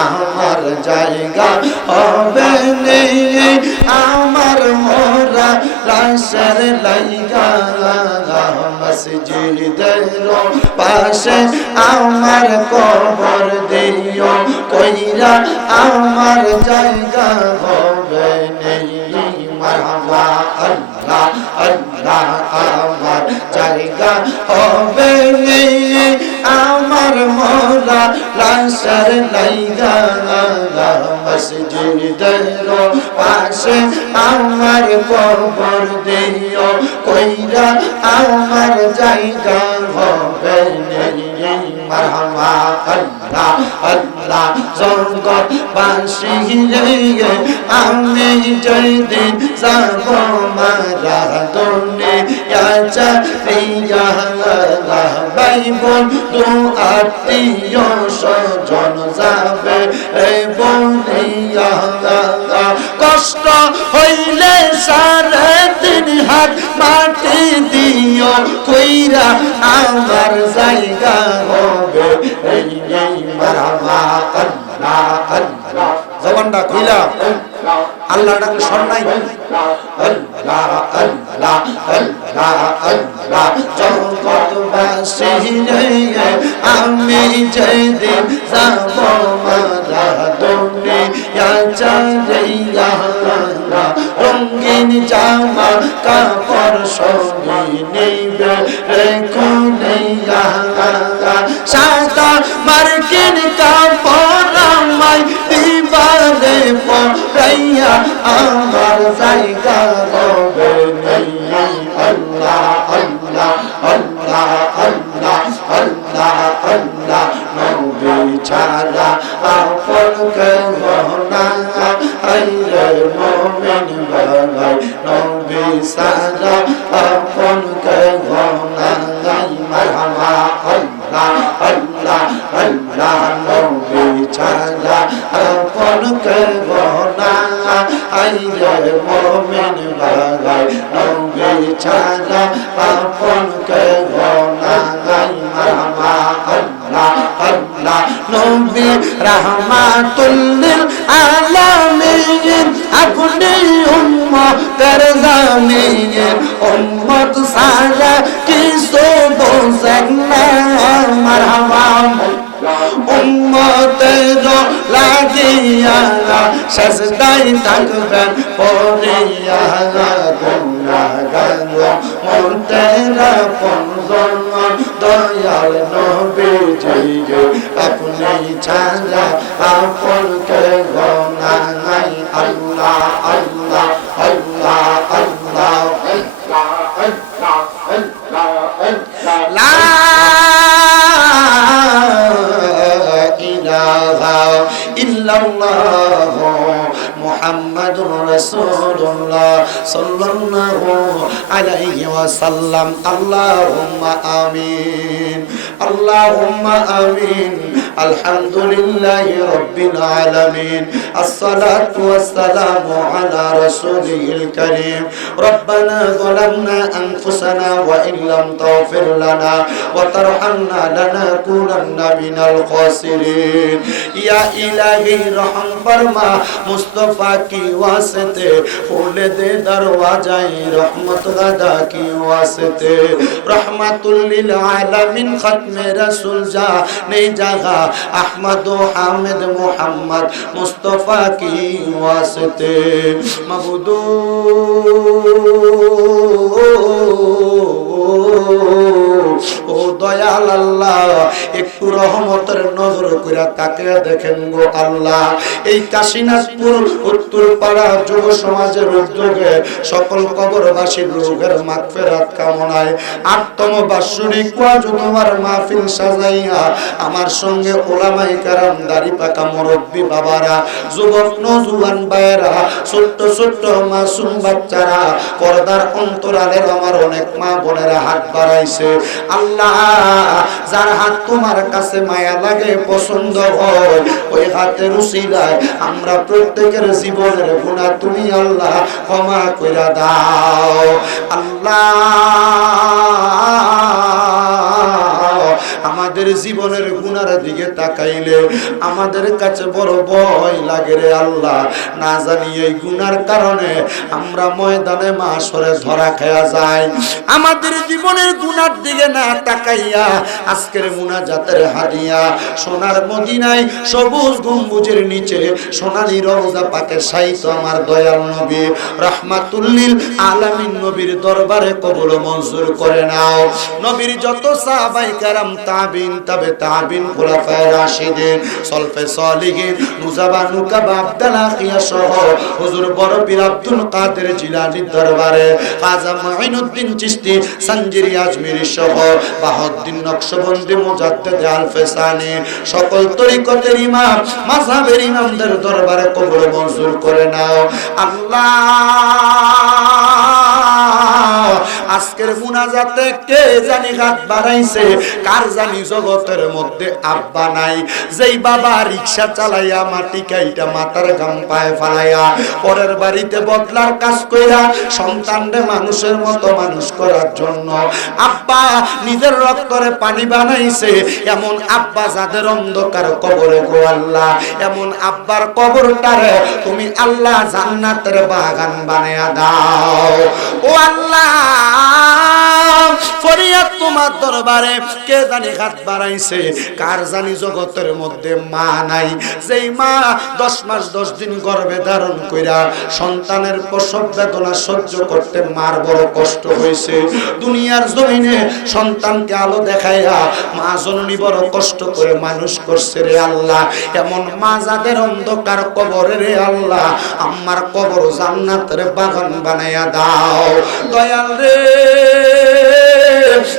আমার জায়গা হবে আমার মোরা লাশের লাইগা মসজিদের পাশে আমার কবর দিও কইরা আমার জায়গা হবে মারহাবা আল্লাহ আল্লাহ আমার জায়গা হবে আমার মোরা লাশের লাইগা মসজিদের পাশে আমার কবর দিও কইরা আমার জায়গা হবে মারহাবা আল্লাহ আল্লাহ জগৎবাসী রে আমি যেদিন যাব মারা দুনিয়া চাইয়া ভাই বন্ধু আত্মীয় স্বজন যাবে বনিয়া কষ্ট হইলে সাড়ে 3 হাত মাটি দিও কইরা আমার জায়গা হবে মারহাবা আল্লাহ আল্লাহ জবানটা কইলা আল্লাহ ডাকে শরণাই আল্লাহ আল্লাহ আল্লাহ আল্লাহ জগৎবাসী রে আমি যেদিন যাব মারা দুনিয়া চাইয়া রঙিন জামা কাপড় সঙ্গে নিবে রেখো নেয়া সাদা মার্কিন কাপড় আমায় দিবারে পড়াইয়া আমার জায়গা হবে আল্লাহ আল্লাহ আল্লাহ আল্লাহ আল্লাহ আল্লাহ নবী ছাড়া আপন কেহ না আইরে মুমিন ভাই নবী ছাড়া আপন কেহ না মারহাবা আল্লাহ আল্লাহ আল্লাহ নবী ছাড়া আপন কেহ না আইরে মুমিন ভাই নবী ছাড়া আপন কেহ না মারহাবা আল্লাহ আল্লাহ নবী রাহমাতুল লিল আলামিন আপনি উম্মতের জামিন উম্মত সারা কিছু বোঝেন না মারহাবা উম্মতের লাগিয়া সাজদায় থাকবেন পড়িয়া গুনাহগার মনতেরা পঞ্জন দয়াল নবীজি আপনি ছাড়া আপন কেহ নাই আল্লাহ আল্লাহ আল্লাহ আল্লাহ লা ইলাহা ইল্লাল্লাহ মুহাম্মাদুর রাসূলুল্লাহ সাল্লাল্লাহু আলাইহি ওয়াসাল্লাম আল্লাহুম্মা আমিন আল্লাহুম্মা আমিন আলহামদুলিল্লাহি রাব্বিল আলামিন আসসালাতু ওয়াসসালামু আলা রাসূলিল কারীম রব্বানা যালামনা আনফুসানা ওয়া ইল্লাম তাগফির লানা ওয়া তারহামনা লানাকুনান্না মিনাল খাসিরিন ইয়া ইলাহি রহম ফরমা मुस्तफा की वास्ते खोल दे दरवाजाए रहमत गदा की वास्ते रहमतुल लिल आलमीन खत्म रसूल जा नहीं जगा अहमद हामिद मोहम्मद मुस्तफा की वास्ते मबूदू ও দয়াল আল্লাহ একটু রহমতের নজর কইরা তাকিয়ে দেখেন গো আল্লাহ এই কাশীনাথপুর উত্তরপাড়া যুব সমাজের উদ্যোগে সকল কবরবাসীর রূহের মাগফিরাত কামনায় 8তম বাৎসরিক ওয়াজ তোমার মাহফিল সাজাইয়া আমার সঙ্গে উলামায়ে কেরাম দাড়ি পাকা মুরব্বি বাবারা যুবক নওজোয়ান ভাইরা ছোট ছোট মাসুম বাচ্চারা পর্দার অন্তরালের আমার অনেক মা বোনেরা হাত বাড়াইছে আল্লাহ যার হাত তোমার কাছে মায়া লাগে, পছন্দ হয়, ওই হাতের উসিলায় আমরা প্রত্যেকের জীবনের গুনাহ তুমি আল্লাহ ক্ষমা কইরা দাও। আল্লাহ আমাদের জীবনের গুনার দিকে তাকাইলে আমাদের কাছে বড় ভয় লাগে রে আল্লাহ। না জানি এই গুনার কারণে আমরা ময়দানে মাশরে ধরা খেয়া যায়। আমাদের জীবনের গুনার দিকে না তাকাইয়া আজকের মুনাজাতের হাদিয়া সোনার মদিনায় সবুজ গম্বুজের নিচে সোনালী রওজা পাকে শায়িত আমার দয়াল নবী রাহমাতুল লিল আলামিন নবীর দরবারে কবুল মঞ্জুর করে নাও। নবীর যত সাহাবায়ে কেরাম, তাবিন, তাবে তাবিন, খুলাফায়ে রাশিদিন, সলফে সালিহিন, নুজাবা, নুকাবা, আব্দুল্লাহ খিয়া সহ হুজুর বড় পীর আব্দুল কাদের জিলানীর দরবারে খাজা মুঈনুদ্দিন চিশতি, সঞ্জিরি আজমিরি সহ বাহাউদ্দিন নকশবন্দি, মুজাদ্দিদ আল-ফেসানি, সকল তরিকতের ইমাম, মাযহাবের ইমামদের দরবারে কবুল মঞ্জুর করে নাও। আল্লাহ আজকের মুনাজাতে কে জানি হাত বাড়াইছে, কার জানি জগতের মধ্যে আব্বা নাই, যেই বাবা রিকশা চালাইয়া মাটি কাইটা মাথার গাম পায়ে ফালাইয়া পরের বাড়িতে বদলার কাজ কইরা সন্তানরে মানুষের মতো মানুষ করার জন্য আব্বা নিজের রক্তরে পানি বানাইছে, এমন আব্বা যাদের অন্ধকার কবরে গো আল্লাহ, এমন আব্বার কবরটারে তুমি আল্লাহ জান্নাতের বাগান বানায়া দাও। ও আল্লাহ ফরিয়াদ তোমার দরবারে, কে জানি হাত বাড়াইছে, কার জানি জগতের মধ্যে মা নাই, যেই মা 10 মাস 10 দিন গর্ভে ধারণ কইরা সন্তানের প্রসব বেদনা সহ্য করতে মার বড় কষ্ট হয়েছে। দুনিয়ার জমিনে সন্তানকে আলো দেখাইয়া মা জননী বড় কষ্ট করে মানুষ করছে রে আল্লাহ, এমন মা যাদের অন্ধকার কবরে রে আল্লাহ আমার কবর জান্নাতের বাগান বানায়া দাও। দয়াল রে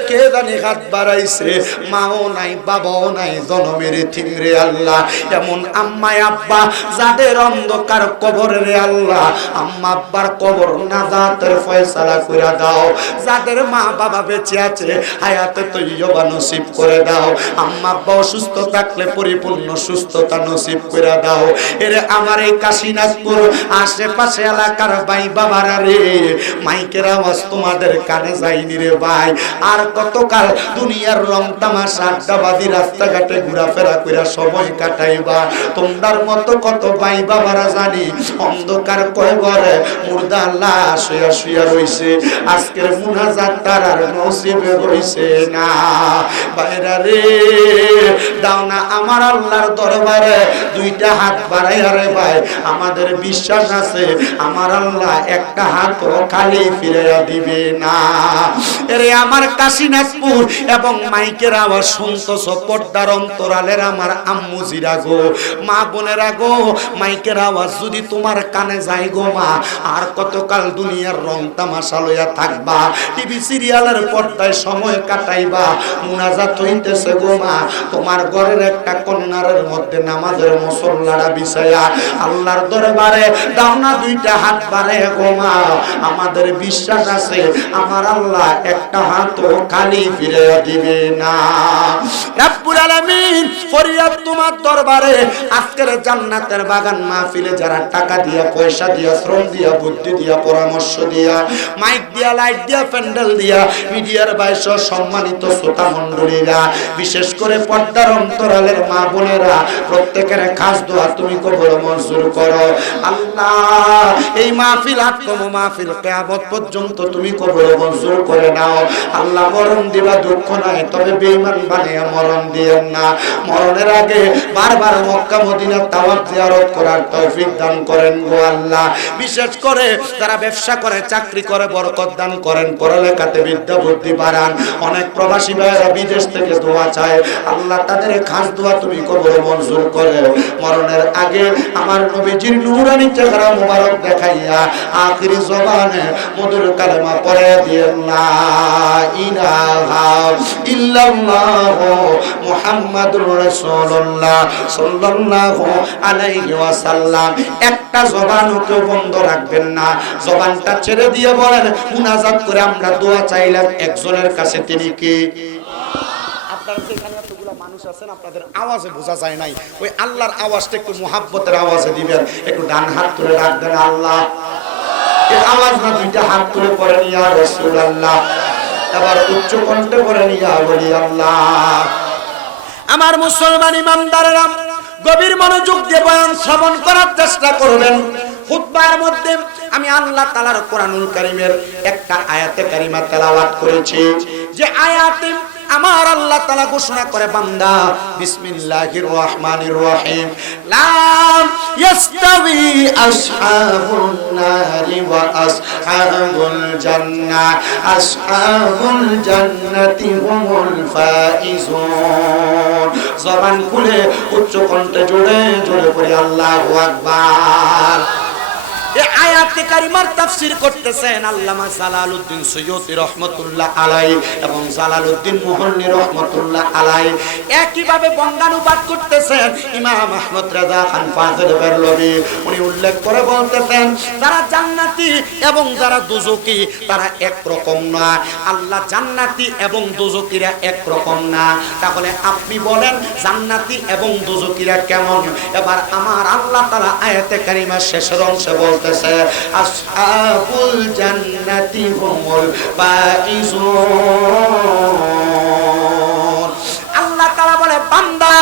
কে জানি হাত বাড়াইছে, মাও নাই, বাবাও নাই, জনমের এতিম রে আল্লাহ, এমন আম্মা আব্বা যাদের অন্ধকার কবরে রে আল্লাহ আম্মা আব্বার কবর নাজাতের ফয়সালা কইরা দাও। যাদের মা বাবা বেঁচে আছে হায়াতে তৈয়বা নসিব করে দাও। আম্মা আব্বা অসুস্থ থাকলে পরিপূর্ণ সুস্থতা নসিব করে দাও। এরে আমার এই কাশীনাথপুর আশেপাশে এলাকার ভাই বাবারা রে, মাইকের আওয়াজ তোমাদের কানে যায়নি রে ভাই। আর কতকাল দুনিয়ার রং তামাশা আড্ডাবাজি রাস্তাঘাটে ঘোরাফেরা কইরা সময় কাটাইবা? তোমার মতো কত ভাই বাবারা জানি অন্ধকার কয়বরে মুর্দা লাশ শুয়া শুয়া রইছে, আজকের মুনাজাত তার আর নসিবে হইছে না। বাইরা রে দাও না আমার আল্লাহর দরবারে দুইটা হাত বাড়াইয়া রে ভাই, আমাদের বিশ্বাস আছে আমার আল্লাহ একটা হাত খালি ফিরাইয়া দিবে না। এরে আমার কাশীনাথপুর এবং মাইকের আওয়াজ শুনতেছ পর্দার অন্তরালের আমার আম্মু জিরা গো, মা বোনেরা গো, মাইকের আওয়াজ যদি তোমার কানে যায় গো মা, আর কতকাল দুনিয়ার রং তামাশা লইয়া থাকবা, টিভি সিরিয়ালের পর্দায় সময় কাটাইবা? মুনাজাত হইতেছে গো মা, তোমার ঘরের একটা কন্যারের মধ্যে নামাজের মুসল্লাটা বিছায়া আল্লাহর দরবারে দাও না দুইটা হাত বাড়ায় গো মা, আমাদের বিশ্বাস আছে আমার আল্লাহ একটা হাত খালি ফিরে দিবে না। রব্বুল আলামিন ফরিয়াদ তোমার দরবারে আজকের জান্নাতের বাগান মাহফিলে যারা টাকা দিয়া, পয়সা দিয়া, শ্রম দিয়া, বুদ্ধি দিয়া, পরামর্শ দিয়া, মাইক দিয়া, লাইট দিয়া, প্যান্ডেল দিয়া, মিডিয়ার বাইশ সম্মানিত শ্রোতা মণ্ডলীরা, বিশেষ করে পর্দার অন্তরালের মা বোনেরা, প্রত্যেকের খাস দোয়া তুমি কবুল মঞ্জুর করো আল্লাহ। এই মাহফিল আত্ম মাহফিল কিয়ামত পর্যন্ত তুমি কবুল মঞ্জুর করে নাও আল্লাহ। মরণ দিবা দুঃখ নাই, তবে বেঈমান বানিয়ে মরণ দিয়েন না। মরণের আগে বারবার মক্কা মদিনা তাওয়াফ জিয়ারত করার তৌফিক দান করেন গো আল্লাহ। বিশেষ করে যারা ব্যবসা করে, চাকরি করে, বরকত দান করেন, পড়ালেখাতে বিদ্যা বুদ্ধি বাড়ান। অনেক প্রবাসী ভাইয়েরা বিদেশ থেকে দোয়া চায় আল্লাহ, তাদের খাস দোয়া তুমি কবুল মঞ্জুর করে। মরণের আগে আমার নবীজির নূরানি চেহারা মুবারক দেখাইয়া আখিরি জবানে মধুর কালেমা পড়ে দিয়েন লা ইলাহা ইল্লাল্লাহ মুহাম্মাদুর রাসূলুল্লাহ সাল্লাল্লাহু আলাইহি ওয়াসাল্লাম। একটা জবানও কেউ বন্ধ রাখবেন না, জবানটা ছেড়ে দিয়ে বলেন মুনাজাত করে আমরা দোয়া চাইলাম একজনের কাছে, তিনি কি আপনারা যে এখানে এতগুলা মানুষ আছেন আপনাদের আওয়াজে বোঝা যায় নাই, ওই আল্লাহর আওয়াজটা একটু মুহাব্বতের আওয়াজে দিবেন। একটু ডান হাত তুলে রাখবেন আল্লাহ, এই আওয়াজ না দুইটা হাত তুলে পড়েন ইয়া রাসূলুল্লাহ, এবার উচ্চ কণ্ঠে পড়েন ইয়া ওলি আল্লাহ। আমার মুসলমান ইমানদারেরা গভীর মনোযোগ দিয়ে বয়ান শ্রবণ করার চেষ্টা করবেন। খুতবার মধ্যে আমি আল্লাহ তাআলার কোরআনুল কারীমের একটা আয়াতে কারিমা তেলাওয়াত করেছি, যে আয়াতে আমার আল্লাহ তাআলা ঘোষণা করে, বান্দা বিসমিল্লাহির রহমানির রহিম, লা ইয়াস্তাবি আসহাবুন নারি ওয়া আসহাবুল জান্নাহ, আসহাবুল জান্নাতি হুমুল ফাইজুন। জবান খুলে উচ্চ কণ্ঠে জোরে জোরে পড়ি আল্লাহু আকবার। এই আয়াতে কারিমার তাফসীর করতেছেন আল্লামা জালালউদ্দিন সৈয়দী রহমাতুল্লাহ আলাইহি এবং জালালউদ্দিন মুহল্লি রহমাতুল্লাহ আলাইহি। একই ভাবে বঙ্গানুবাদ করতেছেন ইমাম আহমদ রেজা খান ফাজিল বেরলভী। উনি উল্লেখ করে বলতেছেন, যারা জান্নাতি এবং যারা দোজখী তারা এক রকম না। আল্লাহ জান্নাতি এবং দোজখীরা এক রকম না। তাহলে আপনি বলেন জান্নাতি এবং দোজখীরা কেমন? এবার আমার আল্লাহ তাআলা আয়াতে কারিমার শেষের অংশে বলতেছে, আসহাবুল জান্নাতি হুমুল ফাইজুন। আল্লাহ তাআলা বলে, বান্দা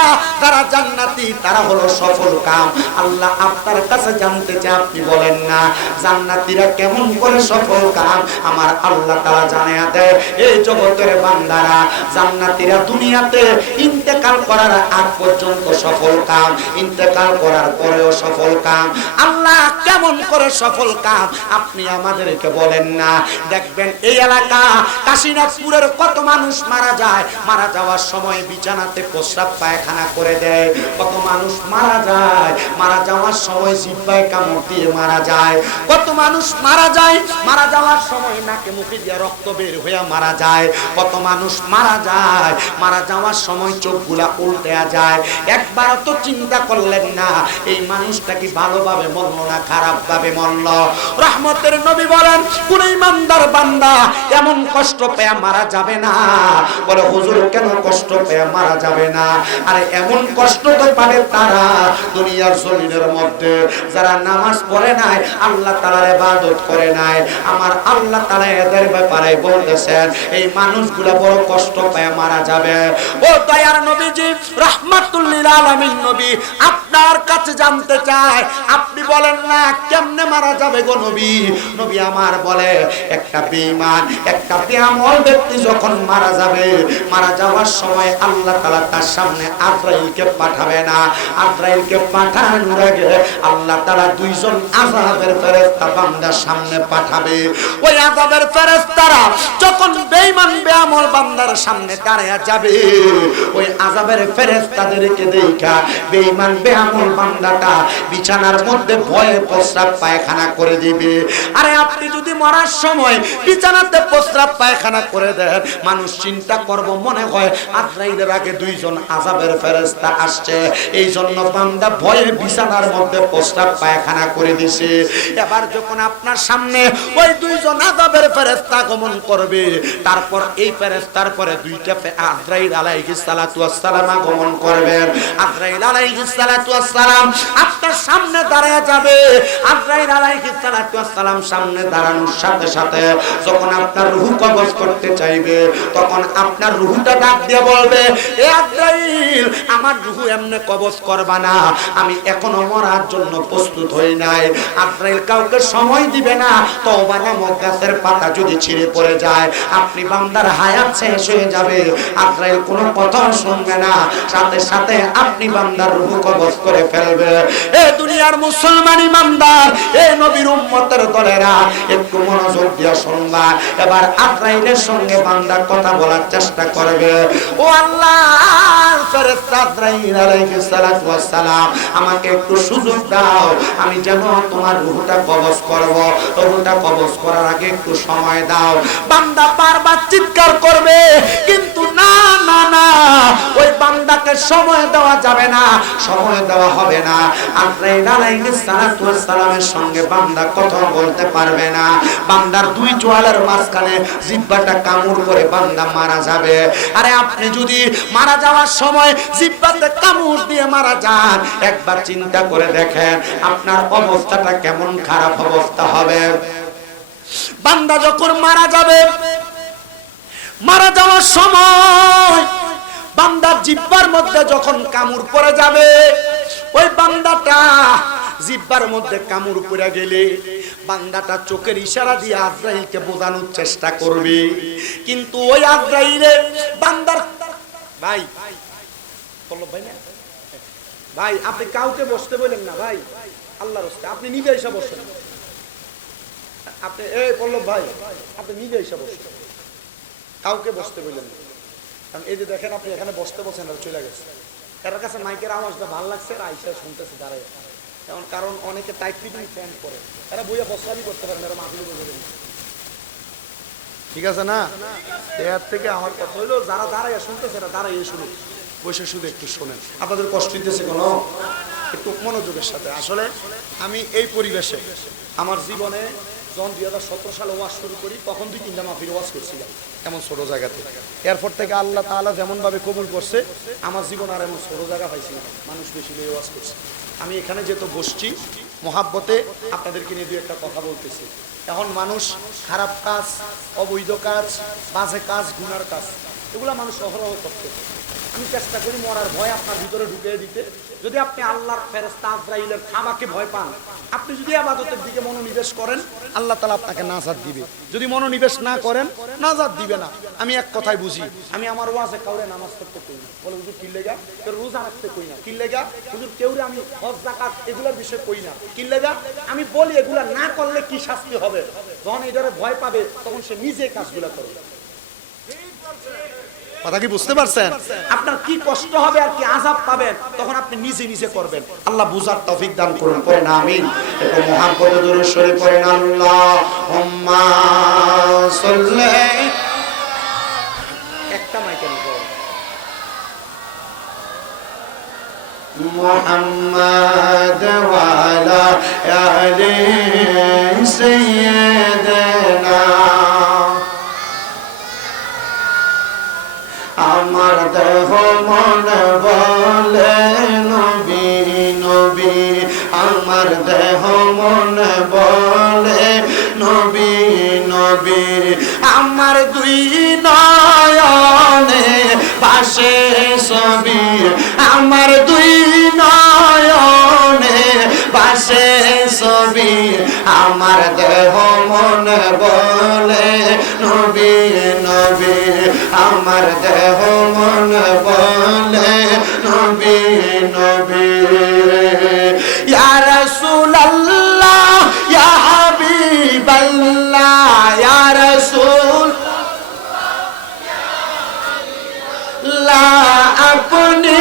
যারা জান্নাতি তারা হলো সফল কাম। আল্লাহ আপনার কাছে জানতে চায়, আপনি বলেন না জান্নাতীরা কেমন করে সফল কাম? আমার আল্লাহ তাআলা জানিয়ে দেয়, এই জগতের বান্দারা জান্নাতীরা দুনিয়াতে ইন্তেকাল করার আগ পর্যন্ত সফল কাম, ইন্তেকাল করার পরেও সফল কাম। আল্লাহ কেমন করে সফল কাম আপনি আমাদেরকে বলেন না। দেখবেন এই এলাকা কাশীনাথপুরের কত মানুষ মারা যায়, মারা যাওয়ার সময় বিছানাতে প্রস্রাব পায়খানা করে দেয়। কত মানুষ মারা যায়, মারা যাওয়ার সময় জিহ্বায় কামড় দিয়ে মারা যায়। কত মানুষ মারা যায়, মারা যাওয়ার সময় নাকে মুখে দিয়ে রক্ত বের হয়ে মারা যায়। কত মানুষ মারা যায়, মারা যাওয়ার সময় চোখগুলা উল্টে যায়। একবার তো চিন্তা করলেন না এই মানুষটা কি ভালোভাবে মরল না খারাপ ভাবে মরল? রহমতের নবী বলেন, কোন ইমানদার বান্দা এমন কষ্ট পেয়ে মারা যাবে না। বলে হুজুর কেন কষ্ট পেয়ে মারা যাবে না? আরে এমন কষ্ট তো পাবে তারা দুনিয়ার জমিনের মধ্যে যারা নামাজ পড়ে নাই, আল্লাহ তাআলার ইবাদত করে নাই। আমার আল্লাহ তাআলা এদের ব্যাপারে বলতেছেন এই মানুষগুলো বড় কষ্ট পেয়ে মারা যাবে। ও দয়ার নবীজি রাহমাতুল লিল আলামিন নবী, আপনার কাছে জানতে চাই, আপনি বলেন না কেমনে মারা যাবে গো নবী? নবী আমার বলে, একটা বেঈমান একটা বেআমল ব্যক্তি যখন মারা যাবে, মারা যাওয়ার সময় আল্লাহ তাআলা তার সামনে আজরাইলকে পাঠাবে না। আজরাইলকে পাঠানোর আগে আল্লাহ তাআলা দুইজন আযাবের ফেরেশতা বান্দার সামনে পাঠাবে। ওই আযাবের ফেরেশতারা যখন বেঈমান বেআমল বান্দার সামনে দাঁড়ায়া যাবে, ওই আযাবের ফেরেশতাদেরকে দেখা বেঈমান বেআমল বান্দাটা বিছানার মধ্যে ভয়ে প্রস্রাব পায়খানা করে দিবে। আরে আপনি যদি মরার সময় বিছানাতে প্রস্রাব পায়খানা করে দেন, মানুষ চিন্তা করব মনে হয় আজরাইলের আগে দুইজন আযাবের ফেরেশতা আসছে, এই জন্য বান্দা ভয়ে বিছানার মধ্যে প্রস্রাব পায়খানা করে দিছে। এবার যখন আপনার সামনে ওই দুইজন আযাবের ফেরেশতা আগমন করবে, তারপর এই ফেরেশতার পরে দুইটা আজরাইল আলাইহিস সালাতু ওয়াস সালাম আগমন করবেন। আজরাইল আলাইহিস সালাতু ওয়াস সালাম আপনার সামনে দাঁড়ায় যাবে। আজরাইল আলাইহিস সালাতু ওয়াস সালাম সামনে দাঁড়ানোর সাথে সাথে যখন আপনার রূহ কবজ করতে চাইবে, তখন আপনার রূহটা ডাক দিয়ে বলবে, এ আজরাইল আমার রূহ এমনি কবজ করবা না, আমি এখনো মরার জন্য প্রস্তুত হই নাই। আজরাইল কাউকে সময় দিবে না। তওবা নামক গাছের পাতা যদি ছিঁড়ে পড়ে যায়, আপনি বান্দার হায়াত শেষ হয়ে যাবে। আজরাইল কোনো কথা শুনবে না, সাথে সাথে আপনি বান্দার রূহ কবজ করে ফেলবে। এ দুনিয়ার মুসলমান ইমানদার, এ নবীর উম্মতের দলেরা একটু মনোযোগ দিয়ে শুনবা। এবার আজরাইলের সঙ্গে বান্দা কথা বলার চেষ্টা করবে। ও আল্লাহর ফেরেশতা ফেরেশতা আজরাইল আলাইহিস সালাতু ওয়াস সালাম, আমাকে একটু সুযোগ দাও, আমি যেন তোমার রূহটা কবজ করব, রূহটা কবজ করার আগে একটু সময় দাও। বান্দা বারবার চিৎকার করবে, কিন্তু না না না, ওই বান্দাকে সময় দেওয়া যাবে না, সময় দেওয়া হবে না। আজরাইল আলাইহিস সালাতু ওয়াস সালামের সঙ্গে বান্দা কথা বলতে পারবে না। বান্দার দুই চোয়ালের মাঝখানে জিহ্বাটা কামড় করে বান্দা মারা যাবে। আরে আপনি যদি মারা যাওয়ার সময় জিহ্বাতে কামড় দিয়ে মারা যান, একবার চিন্তা করে দেখেন আপনার অবস্থাটা কেমন খারাপ অবস্থা হবে। বান্দা যখন মারা যাবে, মারা যাওয়ার সময় বান্দার জিহ্বার মধ্যে যখন কামড় পড়ে যাবে, ওই বান্দাটা জিহ্বার মধ্যে কামড় পড়ে গেলে বান্দাটা চোখের ইশারা দিয়ে আজরাইলকে বোঝানোর চেষ্টা করবে, কিন্তু ওই আজরাইলে বান্দার ভাই পল্লব ভাই না ভাই, আপনি কাউকে বসতে বলেন না ভাই, আল্লাহর রাস্তে আপনি নিজে এসে বসেন। আপনি এই পল্লব ভাই, আপনি নিজে এসে বসেন, কাউকে বসতে বলেন না। কারণ এই যে দেখেন আপনি এখানে বসতে বসেন আর চলে গেছে, এর কাছে মাইকের আওয়াজটা ভালো লাগছে, আর আইসা শুনতেছে দাঁড়ায়। কারণ কারণ অনেকে টাইট ফিটিং ফ্যান করে, এরা বইয়া বসানি করতে পারেন, এরা মাগুলো বসে, ঠিক আছে না? এর থেকে আমার কথা হইলো যারা দাঁড়াইয়া শুনতেছে এরা দাঁড়াইয়া শুনুক, বসে শুধু একটু শোনেন। আপনাদের কষ্ট দিতেছে কোনো, একটু মনোযোগের সাথে। আসলে আমি এই পরিবেশে আমার জীবনে যখন 2017 সালে ওয়াজ শুরু করি, তখন 2-3টা মাহফিল ওয়াজ করছিলাম এমন ছোট জায়গাতে। এরপর থেকে আল্লাহ তাআলা যেমনভাবে কবুল করছে, আমার জীবন আর এমন ছোট জায়গা পাইছি না, মানুষ বেশি নিয়ে ওয়াজ করছে। আমি এখানে যেহেতু বসছি মহাব্বতে আপনাদেরকে নিয়ে 2-একটা কথা বলতেছি। এখন মানুষ খারাপ কাজ, অবৈধ কাজ, বাজে কাজ, গুনার কাজ, এগুলা মানুষ অহরহ করতে। আমি চেষ্টা করি মরার ভয় আপনার ভিতরে ঢুকিয়ে দিতে। যদি আপনি আল্লাহর ফেরেশতা আজরাইলের খাবাকে ভয় পান, আপনি যদি ইবাদতের দিকে মনোনিবেশ করেন, আল্লাহ তাআলা আপনাকে নাজাত দিবে। যদি মনোনিবেশ না করেন, নাজাত দিবে না। আমি এক কথাই বুঝি, আমি আমার ওয়াজে কাউরে নামাজ পড়তে কই না, বলে হুজুর কি লেগা, কেউ রোজা রাখতে কই না, কি লেগা হুজুর কেউরে আমি হজ যাকাত এগুলোর বিষয়ে কই না, কি লেগা আমি বলি এগুলা না করলে কি শাস্তি হবে। যখন এটারে ভয় পাবে তখন সে নিজে কাজগুলো করবে। কথা কি বুঝতে পারছেন? আপনার কি কষ্ট হবে আর কি আযাব পাবেন, তখন আপনি নিজে নিজে করবেন। আল্লাহ বুঝার তৌফিক দান করুন, পড়েন আমিন। একটু মুহাব্বতে দুরূদ শরীফ পড়েন, আল্লাহুম্মা সাল্লি। একটা মাইকে নিতে মুহাম্মাদ ওয়া আলা আলি সাইয়্যিদিনা। আমার দেহ মন বলে নবী নবী, আমার দেহ মন বলে নবী নবী, আমার দুই নয়নে পাশে ছবি, আমার দুই নয়নে পাশে ছবি, আমার দেহ মন বলে নবী নবী, আমার দেহ মন বলে নবী নবী। ইয়া রাসূলুল্লাহ ইয়া হাবিবাল্লাহ, ইয়া রাসূলুল্লাহ আপনি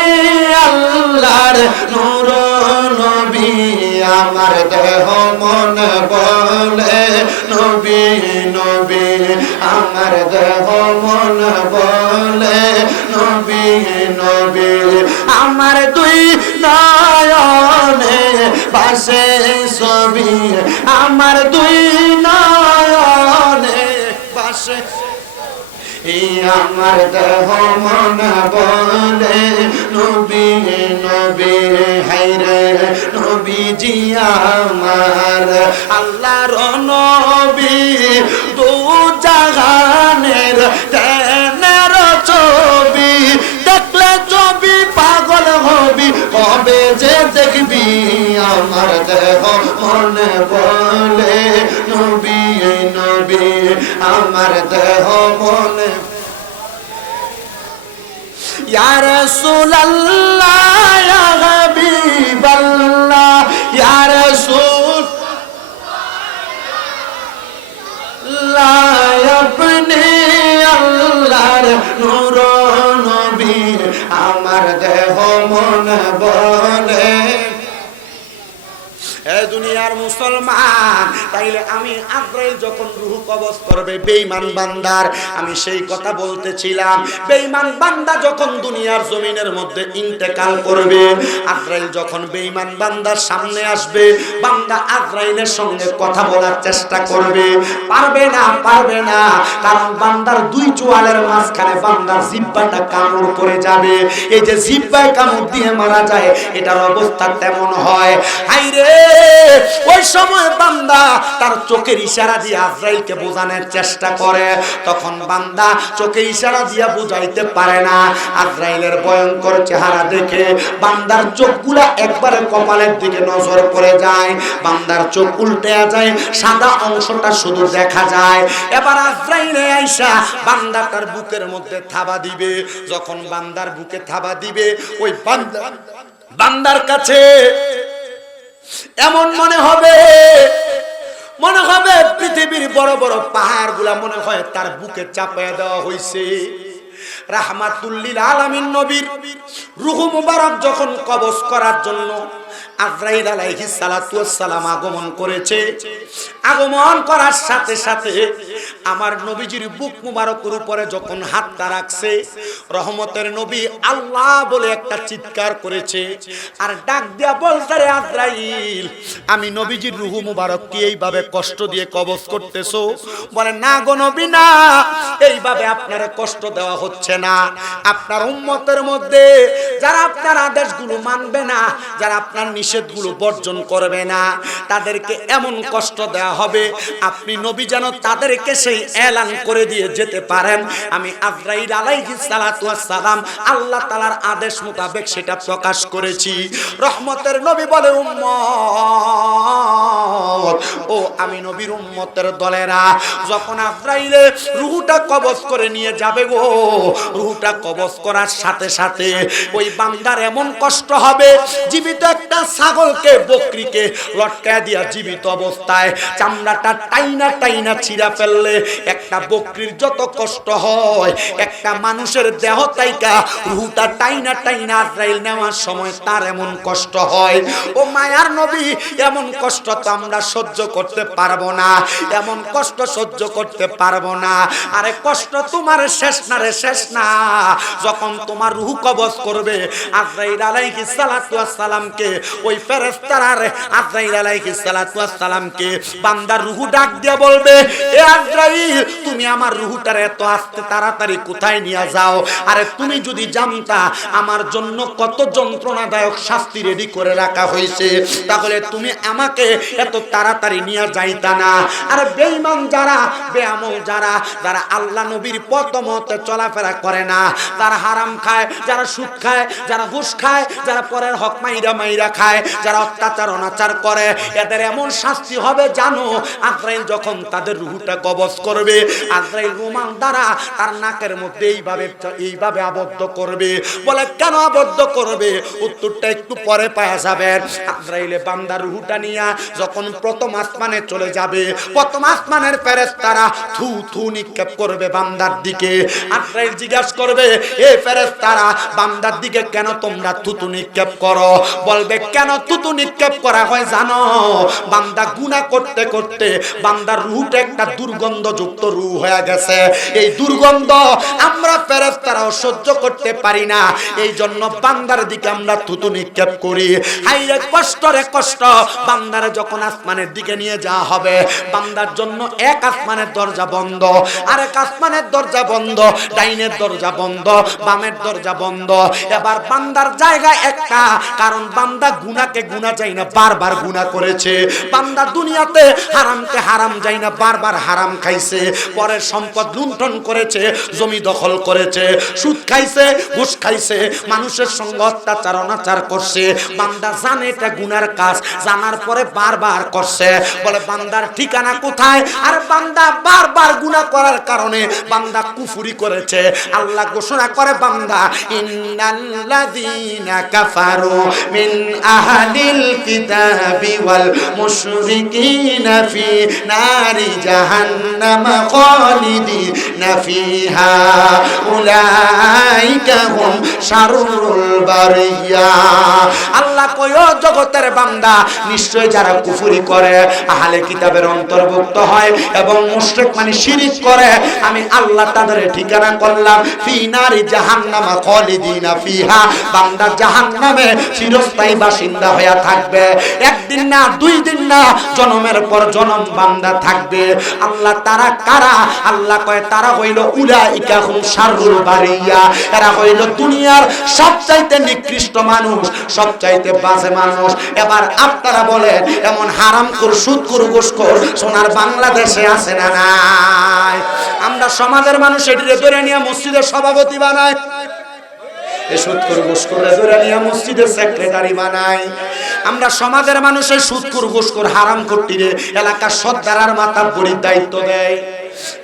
আল্লাহর নূর নবী, আমার দেহ মন বলে নবী নবী, আমার দেহ মন বলে নবী নবী, আমার দুই নয়নে পাশে ছবি, আমার দুই নয়নে পাশে, আমার দেহ মন বলে নবী নবী। হায়রে নবীজি আমার আল্লাহর নবী, দু জাহানের তেনের ছবি, দেখলে ছবি পাগল হবি, কবে যে দেখবি, আমার দেহ মন বলে নবী নবী, আমার দেহ মন। ইয়া রাসূলুল্লাহ ইয়া হাবিবাল্লাহ, ইয়া রাসূলুল্লাহ আপনি আল্লাহর নূর নবী, আমার দেহ মন বলে এ দুনিয়ার মুসলমান, তাইলে আমি আজরাইল যখন রূহ কবজ করবে বেঈমান বান্দার, আমি সেই কথা বলতেছিলাম, বেঈমান বান্দা যখন দুনিয়ার জমিনের মধ্যে ইন্তেকাল করবে, আজরাইল যখন বেঈমান বান্দার সামনে আসবে, বান্দা আজরাইলের সঙ্গে কথা বলার চেষ্টা করবে, পারবে না, কারণ বান্দার দুই চোয়ালের মাঝখানে বান্দার জিহ্বাটা কামড় করে যাবে। এই যে জিহ্বায় কামড় দিয়ে মারা যায়, এটার অবস্থা তেমন হয়। হায়রে, ওই সময় বান্দা তার চোখের ইশারা দিয়ে আজরাইলকে বোঝানোর চেষ্টা করে, তখন বান্দা চোখের ইশারা দিয়ে বুঝাইতে পারে না। আজরাইলের ভয়ঙ্কর চেহারা দেখে বান্দার চোখগুলা একবারে কপালের দিকে নজর পড়ে যায়, বান্দার চোখ উল্টে যায়, সাদা অংশটা শুধু দেখা যায়। এবার আজরাইলে আইসা বান্দাটার বুকের মধ্যে থাবা দিবে। যখন বান্দার বুকে থাবা দিবে, ওই বান্দার কাছে এমন মনে হবে পৃথিবীর বড় বড় পাহাড়গুলা মনে হয় তার বুকে চাপায়া দেওয়া হয়েছে। রাহমাতুল লিল আলামিন নবীর রূহ মুবারক যখন কবজ করার জন্য আজরাইল আলাইহিস সালাতু ওয়াস সালাম আগমন করেছে, আগমন করার সাথে সাথে আমার নবীজির বুক মুবারকের উপরে যখন হাতটা রাখছে, রহমতের নবী আল্লাহ বলে একটা চিৎকার করেছে, আর ডাক দিয়া বলছে, রে আজরাইল, আমি নবীজির রূহ মুবারক কি এইভাবে কষ্ট দিয়ে কবজ করতেছো? বলে, না গো নবী, না, এইভাবে আপনার কষ্ট দেওয়া হচ্ছে না। আপনার উম্মতের মধ্যে যারা আপনার আদেশগুলো মানবে না, যারা আপনার নিষেধগুলো বর্জন করবে না, তাদেরকে এমন কষ্ট দেওয়া হবে, আপনি নবী যেন তাদেরকে সেই এলান করে দিয়ে যেতে পারেন, আমি আজরাইল আলাইহিস সালাতু ওয়াস সালাম আল্লাহ তাআলার আদেশ মোতাবেক সেটা প্রকাশ করেছি। রহমতের নবী বলে, উম্মত, ও আমি নবীর উম্মতের দলেরা, যখন আজরাইলে রূহটা কবজ করে নিয়ে যাবে গো, রূহটা কবজ করার সাথে সাথে ওই বান্দার এমন কষ্ট হবে, জীবিত একটা ছাগলকে, বকরিকে লটকায়া দিয়া জীবিত অবস্থায় চামড়াটা টাইনা ছিঁড়া ফেললে একটা বকরির যত কষ্ট হয়, একটা মানুষের দেহ তাইকা রূহটা টাইনা আজরাইল নেওয়ার সময় তার এমন কষ্ট হয়। ও মায়ার নবী, এমন কষ্ট তো আমরা সহ্য করতে পারবো না, এমন কষ্ট সহ্য করতে পারবো না। আরে কষ্ট তোমার শেষ না রে, শেষ না। যখন তোমার রূহ কবজ করবে আজরাইল আলাইহিস সালাতু ওয়াস সালামকে, ওই ফেরেশতারা আজরাইল আলাইহিস সালাতু ওয়াস সালামকে বান্দার রূহ ডাক দিয়ে বলবে, এ আজরাইল, তুমি আমার রূহটারে এত আস্তে তাড়াতাড়ি কোথায় নিয়ে যাও? আরে তুমি যদি জানতা আমার জন্য কত যন্ত্রণাদায়ক শাস্তি রেডি করে রাখা হয়েছে, তাহলে তুমি আমাকে এত তাড়াতাড়ি নিয়ে যাইতা না। আর বেঈমান যারা, বেআমল যারা, যারা আল্লাহ নবীর পথ মতে চলাফেরা করে না, যারা হারাম খায়, যারা সুদ খায়, যারা ঘুষ খায়, যারা পরের হক মাইরা খায়, যারা অত্যাচার অনাচার করে, এদের এমন শাস্তি হবে জানো। আজরাইল যখন তাদের রূহটা কবজ করবে, আজরাইল রুমাল দ্বারা তার নাকের মধ্যে এইভাবে আবদ্ধ করবে। বলে, কেন আবদ্ধ করবে? উত্তরটা একটু পরে পাওয়া যাবে। আজরাইলে বান্দার রূহটা নিয়ে যখন প্রথম আসমানে চলে যাবে, প্রথম আসমানের ফেরেশতারা থু নিক্ষেপ করবে বান্দার দিকে। আজরাইল জিজ্ঞাসা করবে, এ ফেরেশতারা, বান্দার দিকে কেন তোমরা থুতু নিক্ষেপ করো? বলবে, কেন থুতু নিক্ষেপ করা হয় জানো? বান্দা গুনাহ করতে করতে বান্দার রূহটা একটা দুর্গন্ধযুক্ত রূহ হয়ে গেছে। এই দুর্গন্ধ আমরা ফেরেশতারাও সহ্য করতে পারি না, এই জন্য বান্দার দিকে আমরা থুতু নিক্ষেপ করি। হাই রে কষ্ট, রে কষ্ট। বান্দারে যখন আসমানের দিকে নিয়ে যাওয়া হবে, বান্দার জন্য এক আসমানের দরজা বন্ধ, আরেক আসমানের দরজা বন্ধ, ডাইনের দরজা বন্ধ, বামের দরজা বন্ধ। এবার বান্দার জায়গা একটা, কারণ বান্দা গুনাহকে গুনাহ যায় না, বারবার গুনাহ করেছে। বান্দা দুনিয়াতে হারামকে হারাম যায় না, বারবার হারাম খাইছে, পরের সম্পদ লুণ্ঠন করেছে, জমি দখল করেছে, সুদ খাইছে, ঘুষ খাইছে, মানুষের সঙ্গে অত্যাচার অনাচার করছে। বান্দা জানে এটা গুনার কাজ, জানার পরে বারবার করছে। বলে, বান্দার ঠিকানা কোথায়? আর বান্দা বারবার গুনাহ করার কারণে বান্দা কুফরি করেছে। আল্লাহ ঘোষণা করে, বান্দা, ইন্নাল্লাযীনা কাফারু মিন আহলিল কিতাবি ওয়াল মুশরিকিনা ফি নারি জাহান্নাম জাহান্নামা খালিদিনা ফিহা উলাইকা হুম শাররুল বারিয়া। আল্লাহ কয় ও জগতের বান্দা, নিশ্চয় যারা কুফরি করে, আহলে কিতাবের অন্তর্ভুক্ত হয় এবং মুশরিক মানে শিরিক করে, আমি আল্লাহ তাদের ঠিকানা করলাম ফি নারি জাহান্নামা খালিদিনা ফিহা, বান্দা জাহান্নামে চিরস্থায়ী বাসিন্দা হয়ে থাকবে। একদিন না, দুই দিন না, জন্মের পর জন্ম বান্দা থাকবে। আল্লাহ তারা কারা? আল্লাহ কয় তারা হইল উলাইকা হুম শাররুল বারিয়া, এরা হইল দুনিয়ার সবচাইতে নিকৃষ্ট মানুষ, সবচাইতে বাজে মানুষ। এবার আপনারা বলেন, এমন হারামখোর, সুদখোর, ঘুষখোর সোনার বাংলাদেশে আছে না নাই? আমরা সমাজের মানুষ এটিরে ধরে নিয়ে মসজিদের সভাপতি বানায়, এই সুদখোর ঘুষখোরে ধরে নিয়ে মসজিদের সেক্রেটারি বানায়। আমরা সমাজের মানুষের সুদখোর, ঘুষখোর, হারামখোরটিরে এলাকার সর্দার মাতাব্বরির দায়িত্ব দেয়।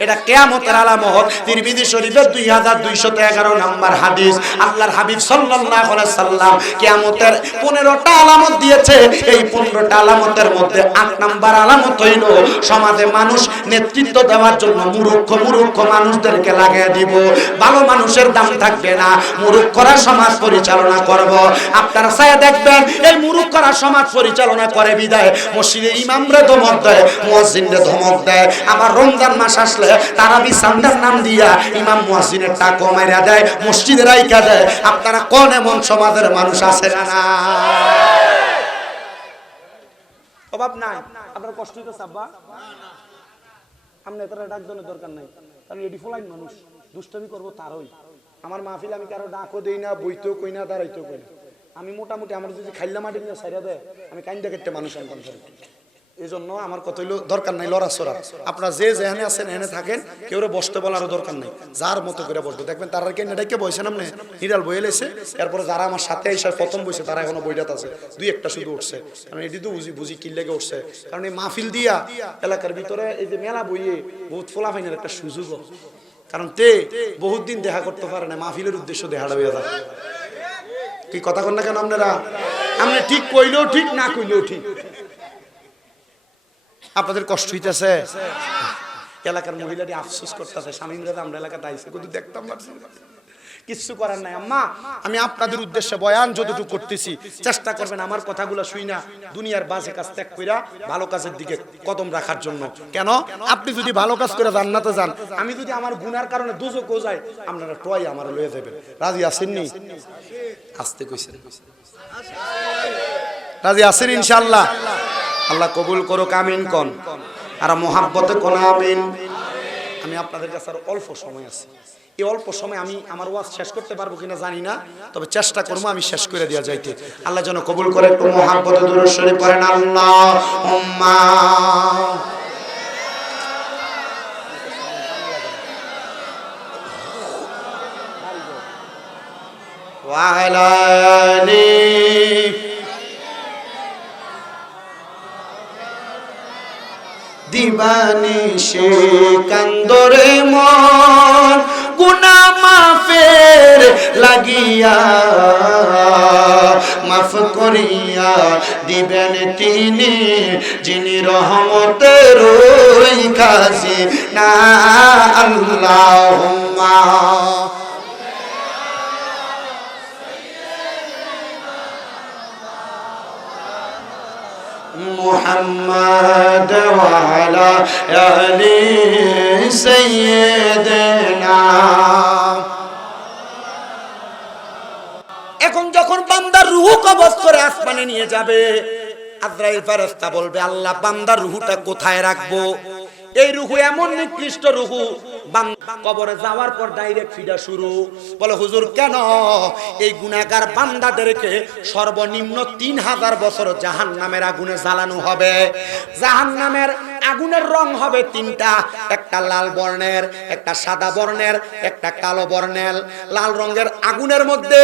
এটা কিয়ামতের আলামত। তিরমিজি শরীফের 2211 নম্বর হাদিস, আল্লাহর হাবিব সাল্লাল্লাহু আলাইহি সাল্লাম কিয়ামতের 15টা আলামত দিয়েছে। এই 15টা আলামতের মধ্যে 8 নম্বর আলামত হইল সমাজে মানুষ নেতৃত্ব দেওয়ার জন্য মূর্খ মানুষদেরকে লাগিয়ে দিব। ভালো মানুষের দাম থাকবে না, মূর্খরা সমাজ পরিচালনা করব। আপনারা চাইয়া দেখবেন, এই মূর্খরা সমাজ পরিচালনা করে বিদায় মসজিদের ইমামরে ধমক দেয়, মুয়াজ্জিনরে ধমক দেয়। আবার রমজান মাস আসলে তারাবি সান্দার নাম দিয়া ইমাম মুয়াজ্জিনের টাকা মাইরা দেয়, মসজিদে রাইখা দেয়। আপনারা কোন এমন সমাজের মানুষ আছে না? অভাব নাই। আপনার কষ্ট হইতেছে আব্বা? আপনি এতটা ডাক দেওয়ার দরকার নাই, কারণ এডি ফলাইন মানুষ, দুষ্টামি করবো তারই। আমার মাহফিল আমি কারো ডাকও দেই না, বইতেও কই না, দাঁড়াইতেও কই না। আমি মোটামুটি আমার যদি খাইলা মাটি নিয়ে সাইরা দেয়, আমি কাইন্দা কেটে মানুষ আনতাম। এই জন্য আমার কত হইলো দরকার নাই লড়াচড়া। আপনারা যে যেখানে আছেন এখানে থাকেন, কেউ বসতে বলারও দরকার নাই, যার মতো করে বসবে। দেখবেন তারা কে নেটাইকে বসেন, আপনি হিরাল বইয়ে লেছে। এরপরে যারা আমার সাথে এসে প্রথম বসে, তারা এখনো বইটাতে আছে, দুই একটা শুধু উঠছে। কারণ এটি তো বুঝি কি লেগে উঠছে, কারণ এই মাহফিল দিয়া এলাকার ভিতরে এই যে মেলা বইয়ে বহুত ফোলাফাইনের একটা সুযোগ। কারণ তে বহুত দিন দেখা করতে পারে না, মাহফিলের উদ্দেশ্য দেখাটা হয়ে যায়। কি কথা কন না কেন আপনারা? আপনি ঠিক কইলেও ঠিক, না কইলেও ঠিক। আপনাদের কষ্ট হইতেছে? এলাকার মহিলাটি আফসোস করতেছে, স্বামীরা আমরা এলাকাতে আইসে কিন্তু দেখতাম কিছু করার নাই। আম্মা, আমি আপনাদের উদ্দেশ্যে বয়ান যতটুকু করতেছি, চেষ্টা করবেন আমার কথাগুলো শুই না দুনিয়ার বাজে কাজ ত্যাগ কইরা ভালো কাজের দিকে কদম রাখার জন্য। কেন? আপনি যদি ভালো কাজ করে জান্নাতে যান, আমি যদি আমার গুনার কারণে দুজকও যাই, আপনারা টয় আমার লয়ে যাবেন। রাজি আছেননি? আসতে কইছেন, রাজি আছেন ইনশাআল্লাহ? আল্লাহ কবুল করুক, আমিন কোন। আর মোহাব্বতে কোন আমিন। আমি আপনাদের কাছে আর অল্প সময় আছে, এই অল্প সময় আমি আমার ওয়াজ শেষ করতে পারবো কিনা জানি না, তবে চেষ্টা করবো আমি শেষ করে দেওয়া যাইতে। আল্লাহ যেন কবুল করে। একটু মোহাব্বতে দুরূদ শরীফ পড়েন। আল্লাহুম্মা ওয়া আলা আলি দিবানিশে কান্দরে মন গুনাহ মাফের লাগিয়া, মাফ করিয়া দিবেন তিনি যিনি রহমতের ওই খাজি না। আল্লাহুম্মা মুহাম্মাদ ওয়া আলা আলি সাইয়্যিদিনা। এখন যখন বান্দার রূহ কবজ করে আসমানে নিয়ে যাবে, আজরাইল ফেরেশতা বলবে, আল্লাহ বান্দার রূহটা কোথায় রাখবো? এই রূহ এমন নিকৃষ্ট রূহ, কবরে যাওয়ার পর ডাইরেক্ট ফিডা শুরু। বলে হুজুর কেন? এই গুনাহগার বান্দাদেরকে সর্বনিম্ন 3000 বছর জাহান্নামের আগুনে জ্বালানো হবে। জাহান্নামের আগুনের রং হবে তিনটা, একটা লাল বর্ণের, একটা সাদা বর্ণের, একটা কালো বর্ণের। লাল রঙের আগুনের মধ্যে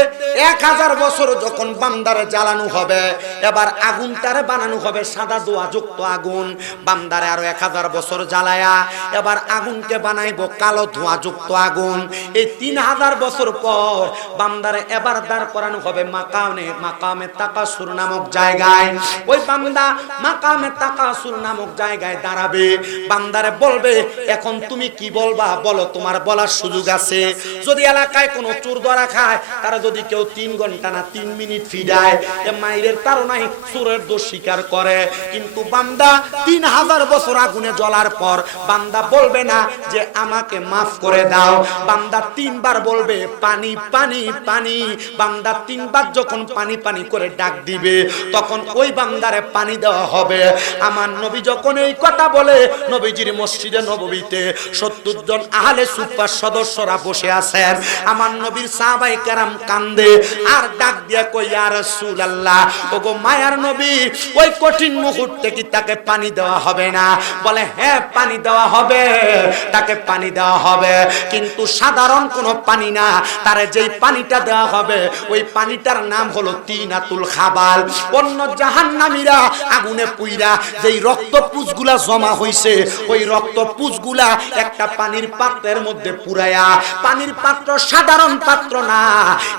1000 বছর যখন বান্দারে জ্বালানো হবে, এবার আগুনটারে বানানো হবে সাদা ধোঁয়াযুক্ত আগুন। বান্দারে আরো 1000 বছর জ্বালায়া এবার আগুনকে বানাইবো কালো ধোঁয়াযুক্ত আগুন। এই 3000 বছর পর বান্দারে এবার দাঁড় করানো হবে মাকামে তাকাসুর নামক জায়গায়। ওই বান্দা মাকামে তাকাসুর নামক জায়গায় দাঁড়াবে, বান্দারে বলবে এখন তুমি কি বলবা বলো, তোমার বলার সুযোগ আছে। যদি এলাকায় কোনো চোর ধরা খায়, তারা যদি কেউ 3 ঘন্টা না 3 মিনিট ফিরায়, এ মাইরের তাড়নায় চোরের দোষ স্বীকার করে। কিন্তু বান্দা 3000 বছর আগুনে জ্বলার পর বান্দা বলবে না যে আমাকে মাফ করে দাও, বান্দা 3 বার বলবে পানি পানি পানি। বান্দা 3 বার যখন পানি পানি করে ডাক দিবে, তখন ওই বান্দারে পানি দেওয়া হবে। আমার নবী যখন এই কথা বলে, নবীজির মসজিদে নববীতে 70 জন আহলে সুফার সদস্যরা বসে আছেন। আমার নবীর সাহাবায়ে কেরাম কান্দে আর ডাক দিয়া কই, ইয়া রাসূলুল্লাহ, ওগো মায়ার নবী, ওই কঠিন মুহূর্তে কি তাকে পানি দেওয়া হবে না? বলে হ্যাঁ, পানি দেওয়া হবে, তাকে পানি দেওয়া হবে, কিন্তু সাধারণ কোনো পানি না। তারে যেই পানিটা দেওয়া হবে, ওই পানিটার নাম হলো তিনাতুল খাবাল। অন্য জাহান্নামীরা আগুনে পুইরা যেই রক্তপুঁজগুলা জমা হইছে, ওই রক্তপুঁজগুলা একটা পানির পাত্রের মধ্যে পুরায়া, পানির পাত্র সাধারণ পাত্র না,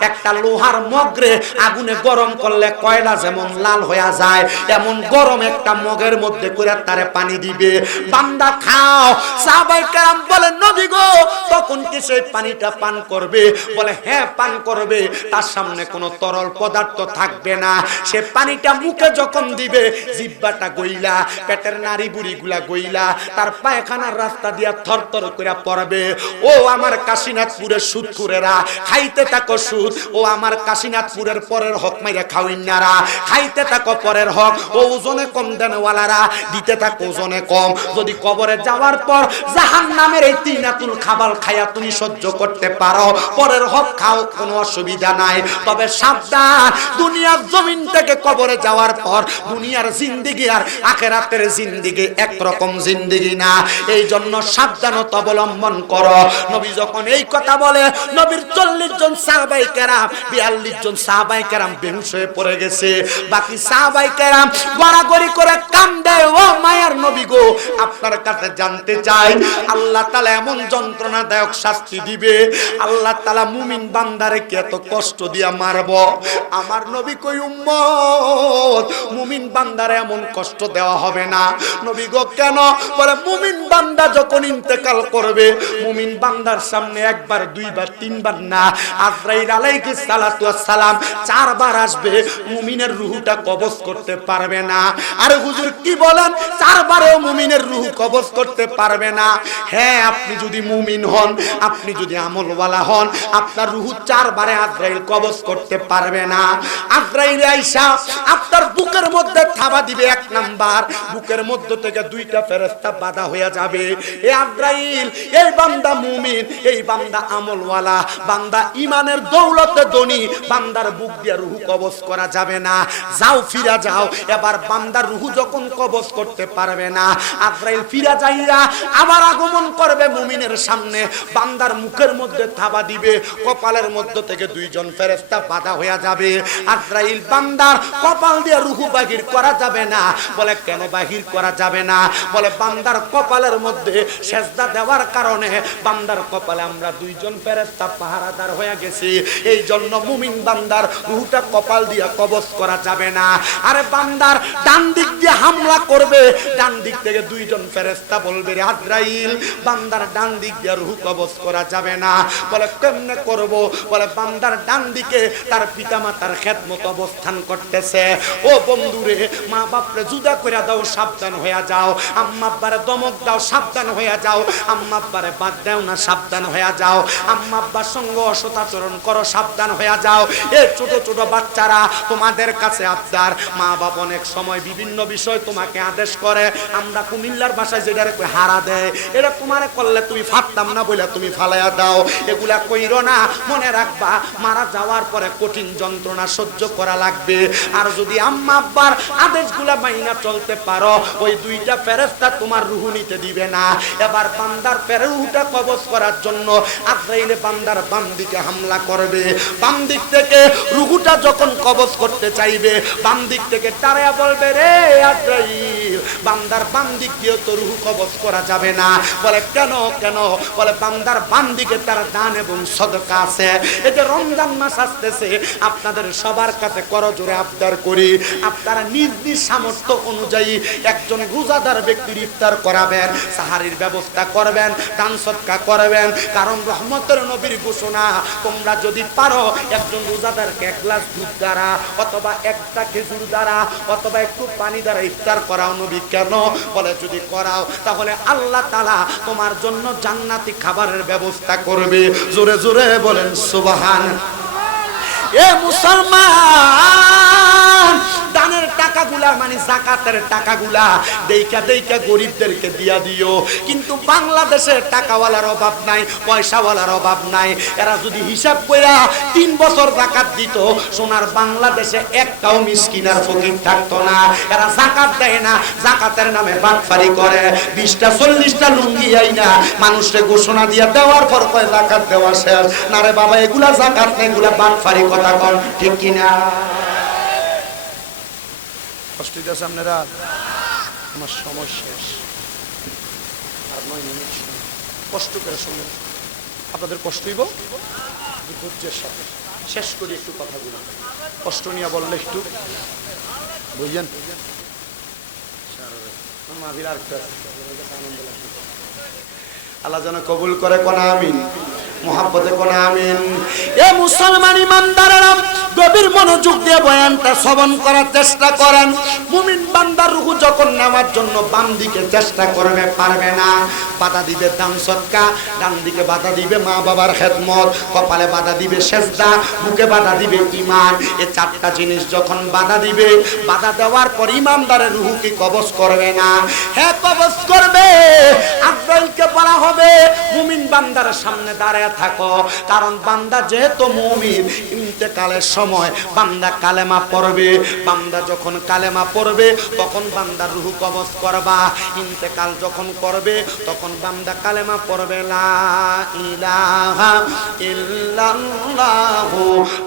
একটা লোহার মগরে আগুনে গরম করলে কয়লা যেমন লাল হয়ে যায়, এমন গরম একটা মগের মধ্যে করে তারে পানি দিবে। বান্দা খাও। সাহাবায়ে কেরাম বলে নবী গো, তখন কি সেই পানিটা পান করবে? বলে হ্যাঁ, পান করবে। তার সামনে কোনো তরল পদার্থ থাকবে না। সে পানিটা মুখে যখন দিবে, জিহ্বাটা গইলা, পেটের নাড়ি বুড়িগুলা গইলা, তার পায়খানার রাস্তা দিয়া থরথর করে পড়বে। ও আমার কাশীনাথপুরের সুদখুরেরা, খাইতে থাকো সুদ। ও আমার কাশীনাথপুরের পরের হক মাইরা খাওইনারা, খাইতে থাকো পরের হক। ও ওজনে কম দেনওয়ালারা, দিতে থাকো ওজনে কম। যদি কবরে যাওয়ার পর জাহান্নামের এই তিনাতুল খাবাল খায়া তুমি সহ্য করতে পারো, পরের হক খাও, কোনো অসুবিধা নাই। তবে সাবধান, দুনিয়ার জমিন থেকে কবরে যাওয়ার পর দুনিয়ার জিন্দেগি আর আখিরাতের জিন্দেগি একরকম জিন্দেগি না। এই জন্য সাবধানতা অবলম্বন করো। নবী যখন এই কথা বলে, নবীর 40 জন সাহাবায়ে কেরাম, 42 জন সাহাবায়ে কেরাম বেহুশ হয়ে পড়ে গেছে। বাকি সাহাবায়ে কেরাম গড়াগড়ি করে কান্দে। ও মায়ার নবী গো, আপনার কাছে জানতে চাই, আল্লাহ তাআলা এমন যন্ত্রণাদায়ক শাস্তি দিবে, আল্লাহ তাআলা মুমিন বান্দারে কি এত কষ্ট দিয়া মারব? আমার নবী কই, উম্মত, মুমিন বান্দারে এমন কষ্ট দেওয়া হবে না। নবী গো কেন? বলে মুমিন বান্দা যখন ইন্তেকাল করবে, মুমিন বান্দার সামনে একবার, দুইবার, 3 বার না, আজরাইল আলাইহিস সালাতু ওয়াস সালাম 4 বার আসবে, মুমিনের রূহটা কবজ করতে পারবে না। আরে হুজুর কি বলেন? 4 বারেও মুমিনের রূহ কবজ করতে পারবে না? হ্যাঁ, আপনি যদি মুমিন হন, আপনি যদি আমলওয়ালা হন, আপনার রূহ 4 বারে আজরাইল কবজ করতে পারবে না। আজরাইল আইসা আপনার বুকের মধ্যে থাবা দিবে। 1 নাম্বার, বুকের মধ্য থেকে 2টা ফেরেশতা বাধা হয়ে যাবে। এ আজরাইল, এই বান্দা মুমিন, এই বান্দা আমলওয়ালা, বান্দা ইমানের দৌলতে ধনী, বান্দার বুক দিয়ে রূহ কবজ করা যাবে না। যাও, ফিরা যাও। এবার বান্দার রূহ যখন কবজ করতে পারবে না, আজরাইল ফিরা যাইয়া আবার আগমন করবে মুমিনের সামনে, বান্দার মুখের মধ্যে থাবা দিবে, কপালের মধ্য থেকে 2 জন ফেরেশতা বাধা হয়ে যাবে। আজরাইল বান্দার কপাল দিয়ে রূহ বাহির করা যাবে না। বলে কেন বাহির করা যাবে না? বলে বান্দার কপালের মধ্যে সেজদা দেওয়ার কারণে বান্দার কপালে আমরা 2 জন ফেরেশতা পাহারাদার হয়ে গেছি, এই জন্য মুমিন বান্দার রূহটা কপাল দিয়ে কবজ করা যাবে না। আরে বান্দার ডান দিক দিয়ে হামলা করবে, ডান দিক থেকে 2 জন ফেরেশতা বলবে, রে আজরাইল, বান্দার ডান দিক দিয়ে রূহ কবজ করা যাবে না। বলে কেমনে করব? বলে বান্দার ডান দিকে তার পিতামাতার খেদমত অবস্থান করতেছে। ও বন্ধুরে, মা বাপরে জুদা করে দাও, সাবধান হয়ে যাও। আম্মা আব্বারে দমক দাও, সাবধান হয়ে যাও। আম্মা আব্বারে বাদ দাও না, সাবধান হয়ে যাও। আম্মা আব্বার সঙ্গে অসৎ আচরণ করো, সাবধান হয়ে যাও। এই ছোট ছোট বাচ্চারা তোমাদের কাছে আবদার, মা বাপ অনেক সময় বিভিন্ন বিষয় তোমাকে আদেশ করে। আমরা কুমিল্লার ভাষায় যেটারে হারা দেয়, এটা তোমারে করলে তুমি ফাটতাম না বলে তুমি ফালাইয়া দাও। এগুলা কইরো না। মনে রাখবা, মারা যাওয়ার পরে কঠিন যন্ত্রণা সহ্য করা লাগবে। আর যদি আম্মা আব্বার আদেশগুলা মাইনা চলতে পারো, ওই 2টা ফেরেশতা তোমার রূহ নিতে দিবে না। এবার বান্দার রূহটা কবজ করার জন্য আজরাইল বান্দার বাম দিকে হামলা করবে। বাম দিক থেকে রূহটা যখন কবজ করতে চাইবে, বাম দিক থেকে তারা বলবে, রে আজরাইল, বান্দার বাম দিক দিয়ে তো রূহ কবজ করা যাবে না। বলে কেন? কেন? বলে বান্দার বাম দিকে তার দান এবং সদকা আছে। এই যে রমজান মাস আসতেছে, আপনাদের সবার কাছে করজোরে আবদার করি, আপনারা নিজ নিজ সামর্থ্য অনুযায়ী একজন রোজা রোজাদার ব্যক্তির ইফতার করাবেন, সাহারির ব্যবস্থা করবেন, দান সদকা করবেন। কারণ রহমতের নবীর ঘোষণা, তোমরা যদি পারো একজন রোজাদারকে এক গ্লাস দুধ দ্বারা অথবা একটা খেজুর দ্বারা অথবা একটু পানি দ্বারা ইফতার করাও। নবী কেন বলে, যদি করাও তাহলে আল্লাহ তাআলা তোমার জন্য জান্নাতি খাবারের ব্যবস্থা করবে। জোরে জোরে বলেন সুবহান। এ মুসলমান, দানের টাকাগুলা মানে যাকাতের টাকাগুলা দেইখা দেইখা গরিবদেরকে দিয়া দিও। কিন্তু বাংলাদেশে টাকাওয়ালার অভাব নাই, পয়সাওয়ালার অভাব নাই। এরা যদি হিসাব কইরা 3 বছর যাকাত দিত, সোনার বাংলাদেশে একটাও মিসকিন আর ফকির থাকতো না। এরা যাকাত দেয় না, যাকাতের নামে বাটফারি করে। 20টা 40টা লুঙ্গি আইনা মানুষকে ঘোষণা দিয়া দেওয়ার পর কয় যাকাত দেওয়া শেষ। না রে বাবা, এগুলা যাকাত না, এগুলা বাটফারি। কথা কন ঠিক কিনা? কষ্ট দিতেছে আপনারা? আমার সময় শেষ, আর 9 মিনিট কষ্ট করে শুনবেন। আপনাদের কষ্ট হইব, ধৈর্যের সাথে শেষ করি একটু কথাগুলো। কষ্ট নিয়ে বললে একটু বুঝলেন। আল্লাহ যেন কবুল করে, কোন আমিন। মোহাব্বতে কোন আমিন। এ মুসলমান ইমানদারেরা, গভীর মনোযোগ দিয়ে বয়ানটা শ্রবণ করার চেষ্টা করেন। মুমিন বান্দার রূহ যখন নেওয়ার জন্য বাম দিকে চেষ্টা করবে, পারবে না। বাধা দিবে দান সদকা, ডান দিকে বাধা দিবে মা বাবার খেদমত, কপালে বাধা দিবে সেজদা, বুকে বাধা দিবে ঈমান। এই 4টা জিনিস যখন বাধা দিবে, বাধা দেওয়ার পর ইমানদারের রূহ কি কবজ করবে না? হ্যাঁ, কবজ করবে। আজরাইলকে বলা হবে, মুমিন বান্দার সামনে দাঁড়ায় থাকো। কারণ বান্দা যেহেতু মুমিন, ইন্তেকালের সময় বান্দা কালেমা পড়বে। বান্দা যখন কালেমা পড়বে তখন বান্দার রূহ কবজ করবা। ইন্তেকাল যখন করবে তখন বান্দা কালেমা পড়বে, লা ইলাহা ইল্লাল্লাহু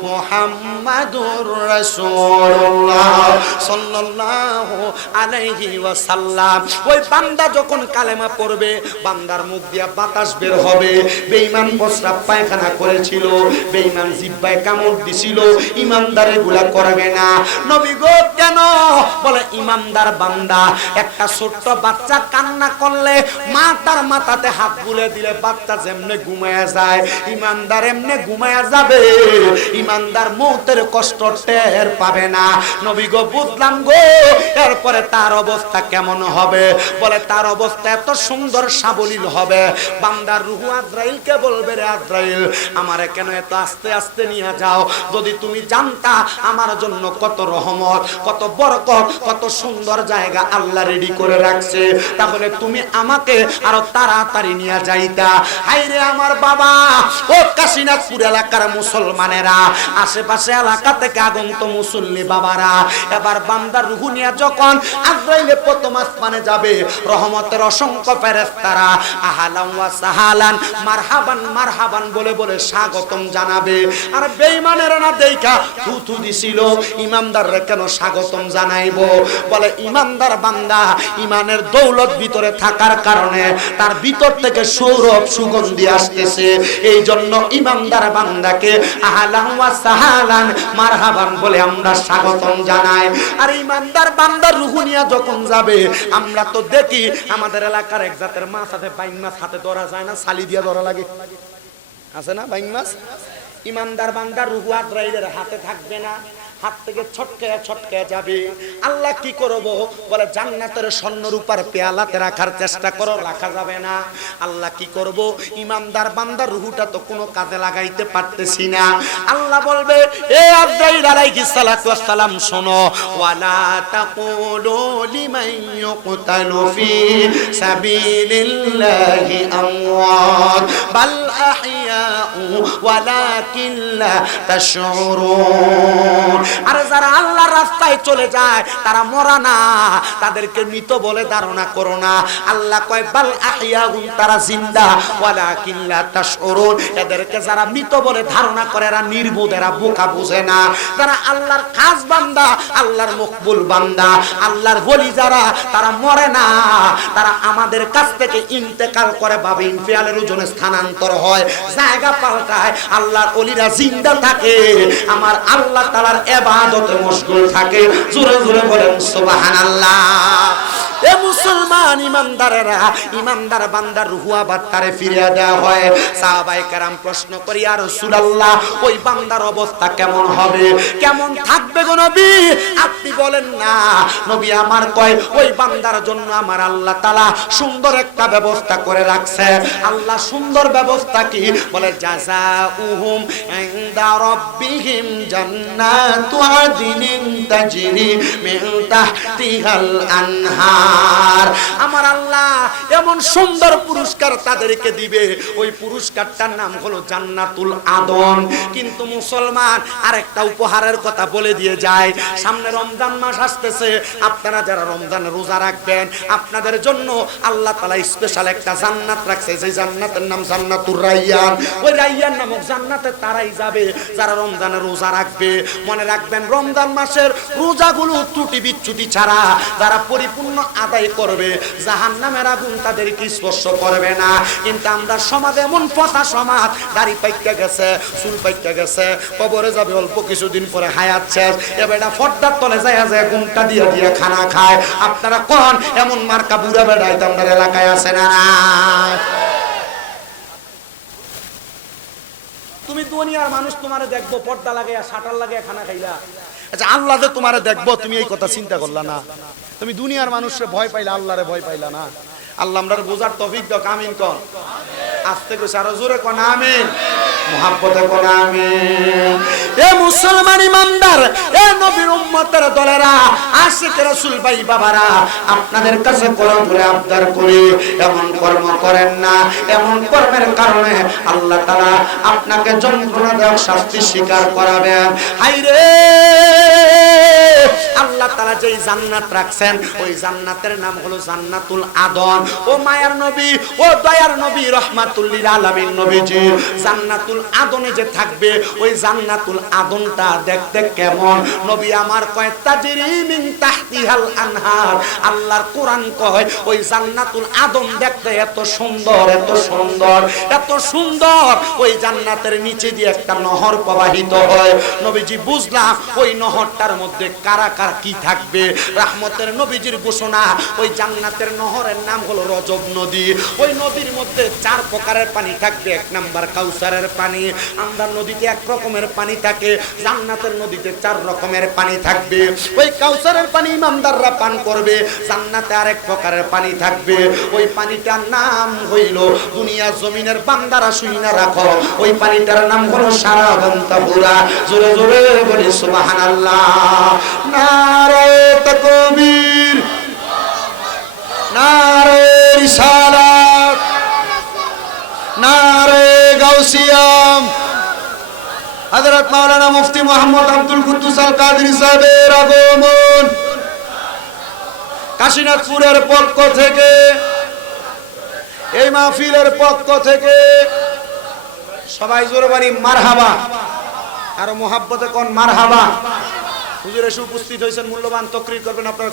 মুহাম্মাদুর রাসূলুল্লাহ সাল্লাল্লাহু আলাইহি ওয়াসাল্লাম। ওই বান্দা যখন কালেমা পড়বে, বান্দার মুখ দিয়া বাতাস বের হবে। বেঈমান প্রস্রাব পায়খানা করেছিল, বেঈমান জিহ্বায় কামড় দিছিল, ইমানদার এগুলা করবে না। নবী গো কেন বলে, ইমানদার বান্দা একটা ছোট্ট বাচ্চা কান্না করলে মা তার মাথাতে হাত বুলে দিলে বাচ্চা যেমনে ঘুমায়া যায়, ইমানদার এমনে ঘুমায়া যাবে। ইমানদার মৌতের কষ্ট টের পাবে না। নবী গো বুঝলাম গো। এরপরে তার অবস্থা কেমন হবে? বলে তার অবস্থা এত সুন্দর সাবলীল হবে, বান্দার রূহ আজরাইলকে বলবে, রে আজরাইল, আমারে কেন এত আস্তে আস্তে নিয়ে যাও? যদি তুমি জানতা আমার জন্য কত রহমত, কত বরকত, কত সুন্দর জায়গা আল্লাহ রেডি করে রাখছে, তাহলে তুমি আমাকে আরো তাড়াতাড়ি নিয়ে যাইতা। হাইরে আমার বাবা, ও কাশীনাথপুর এলাকার মুসলমানেরা, আশেপাশে এলাকা থেকে আগন্ত মুসল্লি বাবারা, এবার বান্দার রূহ নিয়ে যখন আজরাইলে প্রথম আসমানে যাবে, রহমতের অসংখ্য ফেরেশতারা আহলান ওয়া সাহালান, মারহাবান মারহাবান বলে বলে স্বাগতম জানাবে। আর বেঈমানেরা না দেইখা থুথু দিছিল, ইমানদাররা কেন স্বাগতম জানাইবো? বলে ইমানদার বান্দা ইমানের দৌলত ভিতরে থাকার কারণে তার ভিতর থেকে সৌরভ সুগন্ধি আসতেছে। এই জন্য ইমানদার বান্দাকে আহলান ওয়া সাহালান মারহাবান বলে আমরা স্বাগতম জানাই। আর ইমানদার বান্দার রূহ নিয়ে যখন যাবে, আমরা তো দেখি আমাদের এলাকার এক জাতের মাছ আছে, বাইং মাছ হাতে ধরা যায় না, ছালি দিয়ে ধরা লাগে, আছে না বাইং মাছ? ইমানদার বান্দার রূহ আজরাইলের হাতে থাকবে না, হাত থেকে ছটকায়া ছটকায়া যাবে। আল্লাহ কি করব? বলে জান্নাতের স্বর্ণ রূপার পেয়ালাতে রাখার চেষ্টা করো, রাখা যাবে না। আল্লাহ কি করব? ইমানদার বান্দার রূহটা তো কোনো কাজে লাগাইতে পারতেছি না। আল্লাহ বলবে, এ আজরাইল আলাইহিস সালাতু ওয়াস সালাম, শোনো, ওয়ালা তাকুলু লিমান ইউকতালু ফি সাবিলিল্লাহি আমওয়াত বাল আহইয়াউ ওয়ালাকিন লা তাশউরুন। আর যারা আল্লাহর রাস্তায় চলে যায় তারা মরা না, তাদেরকে মৃত বলে ধারণা করো না। আল্লাহ কয় বাল আহইয়াউন, তারা জিন্দা, ওয়ালাকিন লা তাশউরুন, এদেরকে যারা মৃত বলে ধারণা করে এরা নির্বোধ, এরা বোকা, বুঝে না। যারা আল্লাহর খাস বান্দা, আল্লাহর মকবুল বান্দা, আল্লাহর ওলি যারা, তারা মরে না, তারা আমাদের কাছ থেকে ইন্তেকাল করে, ভাবে ইনফিয়ালের ওজনে স্থানান্তর হয়, জায়গা পাল্টায়। আল্লাহর ওলিরা জিন্দা থাকে, আমার আল্লাহ তাআলার ইবাদতে মশগুল থাকে। জোরে জোরে বলেন সুবহানাল্লাহ। এ মুসলমান ইমানদারেরা, ইমানদার বান্দার রূহ আবার তারে ফিরিয়ে দেওয়া হয়। সাহাবায়ে কেরাম প্রশ্ন করি, ইয়া রাসূলুল্লাহ ওই বান্দার অবস্থা কেমন হবে, কেমন থাকবে গো নবী, আপনি বলেন না। নবী আমার কয়, ওই বান্দার জন্য আমার আল্লাহ তাআলা সুন্দর একটা ব্যবস্থা করে রাখছে। আল্লাহ সুন্দর ব্যবস্থা কি? বলে জাযাউহুম ইনদা রাব্বিহিম জান্নাতু আদনিন তাজরি মিন তাহতিহাল আনহার। আমার আল্লাহ এমন সুন্দর পুরস্কার তাদেরকে দিবে, ওই পুরস্কারটার নাম হলো জান্নাতুল আদন। কিন্তু মুসলমান আরেকটা উপহারের কথা বলে দিয়ে যায়, সামনে রমজান মাস আসতেছে, আপনারা যারা রমজানে রোজা রাখবেন আপনাদের জন্য আল্লাহ তাআলা স্পেশাল একটা জান্নাত রাখছে, যে জান্নাতের নাম জান্নাতুর রায়্যান। ওই রায়্যান নামক জান্নাতে তারাই যাবে যারা রমজানে রোজা রাখবে। মনে রাখবেন রমজান মাসের রোজাগুলো ত্রুটি বিচ্যুতি ছাড়া যারা পরিপূর্ণ আদায় করবে জাহান্নামের আগুন তাদেরকে স্পর্শ করবে না। কিন্তু আমরা সমাজে এমন পচা সমাজ, দাড়ি পাইকা গেছে, চুল পাইকা গেছে, কবরে যাবে অল্প কিছুদিন পরে হায়াত শেষ, এবার ফর্দার তলে যায় যায় ঘুমটা দিয়ে দিয়ে খানা খায়। আপনারা কোন এমন মার্কা বুড়া বেড়াই তো আমাদের এলাকায় আছে না? তুমি দুনিয়ার মানুষ তোমারে দেখবো পর্দা লাগাইয়া শাটার লাগাইয়া খানা খাইলা, আচ্ছা আল্লাহ যে তোমারে দেখবো তুমি এই কথা চিন্তা করলা না? তুমি দুনিয়ার মানুষরে ভয় পাইলা, আল্লাহরে ভয় পাইলা না? আল্লাহ আমরার বোঝার তৌফিক দাও। আমিন কোন, আস্তে কইছে আরো জোরে কোন আমিন, মুহাব্বতে কোন আমিন। এ মুসলমান ইমানদার, এ নবীর উম্মতের দলেরা, আশিক রাসূল ভাই বাবারা, আপনাদের কাছে করম করে আবদার করি, এমন কর্ম করেন না। এমন কর্মের কারণে আল্লাহ তাআলা আপনাকে যন্ত্রণাদায়ক শাস্তি স্বীকার করাবেন। হায়রে আল্লাহ তাআলা যেই জান্নাত রাখছেন ওই জান্নাতের নাম হলো জান্নাতুল আদন। ও মায়ার নবী, ও দয়ার নবী, রাহমাতুল লিল আলামিন নবীজি জান্নাতুল আদনে যে থাকবে, ওই জান্নাতুল আদনটা দেখতে কেমন? নবী আমার কয় তাজরি মিন তাহতিহাল আনহার। আল্লাহর কোরআন কয় ওই জান্নাতুল আদন দেখতে এত সুন্দর, এত সুন্দর, এত সুন্দর, ওই জান্নাতের নিচে দিয়ে একটা নহর প্রবাহিত হয়। নবীজি বুঝলাম ওই নহরটার মধ্যে কারা কারা কি থাকবে। রাহমতের নবীজির ঘোষণা, ওই জান্নাতের নহরের নাম হলো রজব নদী। ওই নদীর মধ্যে 4 প্রকারের পানি থাকবে। 1 নাম্বার কাউসারের পানি। আমরা নদীতে 1 রকমের পানি থাকে, জান্নাতের নদীতে 4 রকমের পানি থাকবে। ওই কাউসারের পানি ইমানদাররা পান করবে, জান্নাতে আরেক প্রকারের পানি থাকবে। ওই পানিটার নাম হইল, দুনিয়া জমিনের বান্দারা শুইনা রাখো, ওই পানিটার নাম হলো সারাবান তাহুরা। জোরে জোরে বলি সুবহানাল্লাহ। নারে তাকবীর, নারে রিসালাত, নারে গাউসিয়াম। হযরত মাওলানা মুফতি মুহাম্মদ আব্দুল কুদ্দুস আল কাদেরী সাহেবের আগমন। কাশীনাথপুরের পক্ষ থেকে, এই মাহফিলের পক্ষ থেকে সবাই জোরে বলি মারহাবা। আর মুহাব্বতে কোন মারহাবা। হুজুর এসে উপস্থিত হয়েছেন, মূল্যবান তকরীর করবেন আপনার।